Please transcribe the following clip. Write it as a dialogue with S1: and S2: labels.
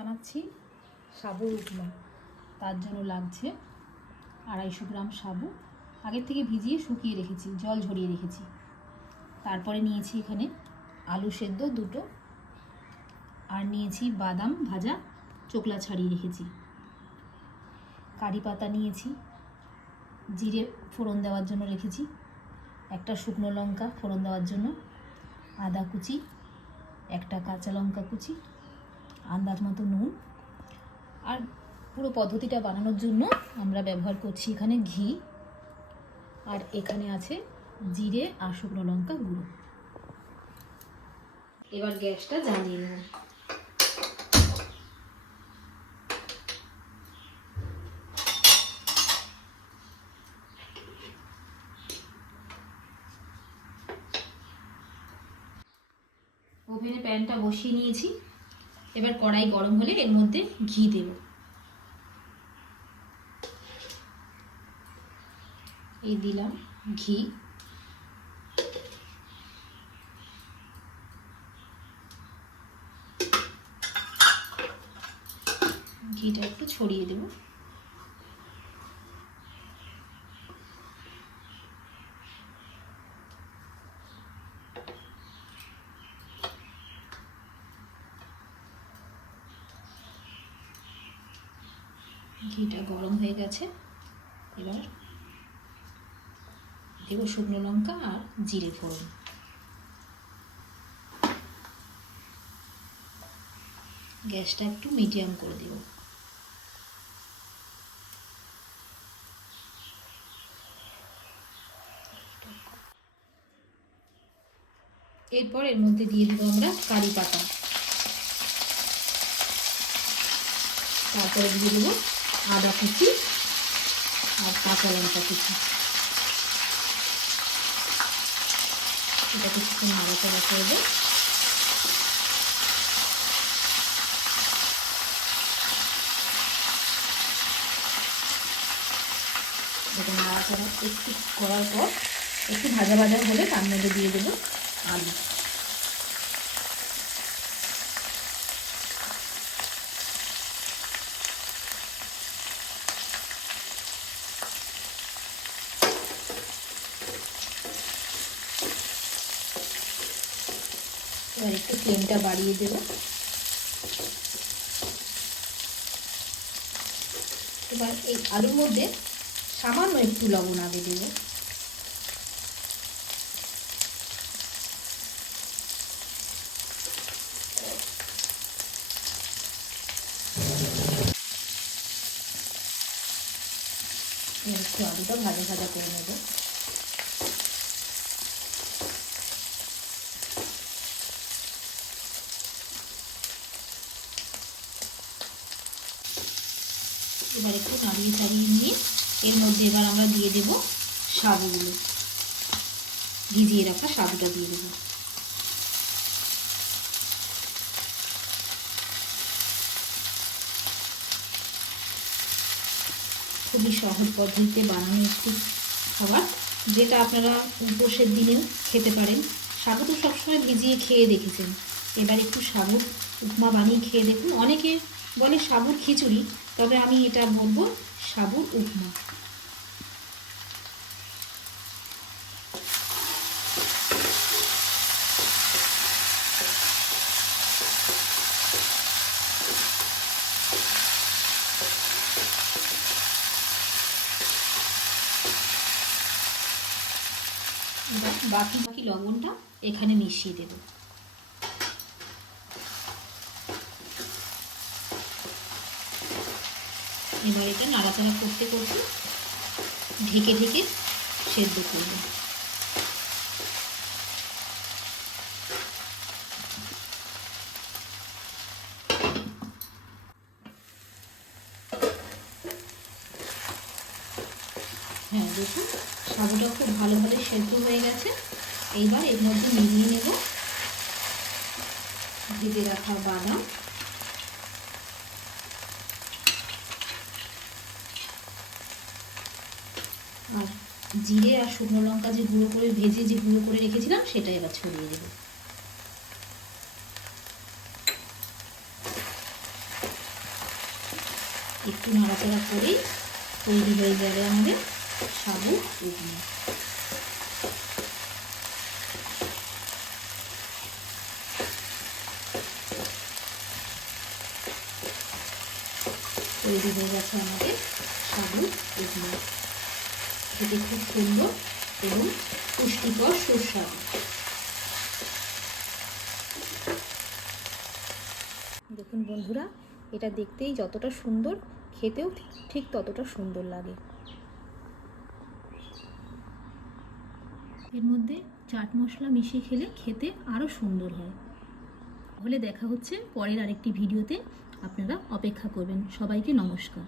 S1: বানাচ্ছি সাবুর উপমা তার জন্য লাগছে আড়াইশো গ্রাম সাবু। আগের থেকে ভিজিয়ে শুকিয়ে রেখেছি, জল ঝরিয়ে রেখেছি। তারপরে নিয়েছি এখানে আলু সেদ্ধ দুটো। আর নিয়েছি বাদাম ভাজা, চোকলা ছাড়িয়ে রেখেছি। কারি পাতা নিয়েছি, জিরে ফোড়ন দেওয়ার জন্য রেখেছি, একটা শুকনো লঙ্কা ফোড়ন দেওয়ার জন্য, আদা কুচি, একটা কাঁচা লঙ্কা কুচি আন্দাজ মতো নুন। আর পুরো পদ্ধতিটা বানানোর জন্য আমরা ব্যবহার করছি এখানে ঘি। আর এখানে আছে জিরে আর শুকনো লঙ্কা গুঁড়ো। এবার গ্যাসটা জ্বালিয়ে নেব। ওভেনে প্যানটা বসিয়ে নিয়েছি। এবার কড়াই গরম হলে এর মধ্যে ঘি দেব। এই দিলাম ঘি। ঘিটা একটু ছড়িয়ে দেব। ঘিটা গরম হয়ে গেছে। এবার দেবো শুকনো লঙ্কা আর জিরে ফোড়ন। গ্যাসটা একটু মিডিয়াম করে দেব। এরপর এর মধ্যে দিয়ে দেবো আমরা কারি পাতা। তারপরে দিয়ে দেবো আদা কুচি আর কাঁচা লঙ্কা কুচি। এটা কিছুক্ষণ নাড়াচাড়া করবে। এটা নাড়াচাড়া একটু করার পর একটু ভাজা ভাজা হলে তার মধ্যে দিয়ে দেবো আলু। এবার একটু ফ্লেমটা বাড়িয়ে দেব। এবার এই আলুর মধ্যে সামান্য একটু লবণ আগে দেব। একটু আলুটা ভাজা ভাজা করে নেব। এবার একটু নাড়িয়ে চাড়িয়ে নিয়ে এর মধ্যে এবার আমরা দিয়ে দেব সাবুগুলো ভিজিয়ে রাখা সাবুটা দিয়ে দেবো। খুবই সহজ পদ্ধতিতে বানানো একটি খাবার, যেটা আপনারা উপোসের দিনেও খেতে পারেন। সাবু তো সবসময় ভিজিয়ে খেয়ে দেখেছেন। এবার একটু সাবুর উপমা বানিয়ে খেয়ে দেখুন। অনেকে বলে সাবুর খিচুড়ি, তবে আমি এটা বলব সাবুর উপমা। বাকি বাকি লবণটা এখানে মিশিয়ে দেবো। এবার এটা নাড়াচাড়া করতে করতে ঢেকে ঢেকে সেদ্ধ করব হ্যাঁ দেখুন সাবুটা খুব ভালোভাবে সেদ্ধ হয়ে গেছে। এইবার এর মধ্যে মিলিয়ে নেব, ভেজে রাখা বাদাম। আর জিরে আর শুকনো লঙ্কা যে গুঁড়ো করে ভেজে যে গুঁড়ো করে রেখেছিলাম সেটা এবার ছড়িয়ে দেবো। একটু নাড়াচাড়া করেই তৈরি হয়ে যাবে আমাদের সাবু উপমা তৈরি হয়ে গেছে আমাদের সাবু উপমা খেতে খুব সুন্দর এবং পুষ্টিকর সুস্বাদু। দেখুন বন্ধুরা, এটা দেখতেই যতটা সুন্দর, খেতেও ঠিক ততটা সুন্দর লাগে। এর মধ্যে চাট মশলা মিশিয়ে খেলে খেতে আরও সুন্দর হয়। তাহলে দেখা হচ্ছে পরের আরেকটি ভিডিওতে। আপনারা অপেক্ষা করবেন। সবাইকে নমস্কার।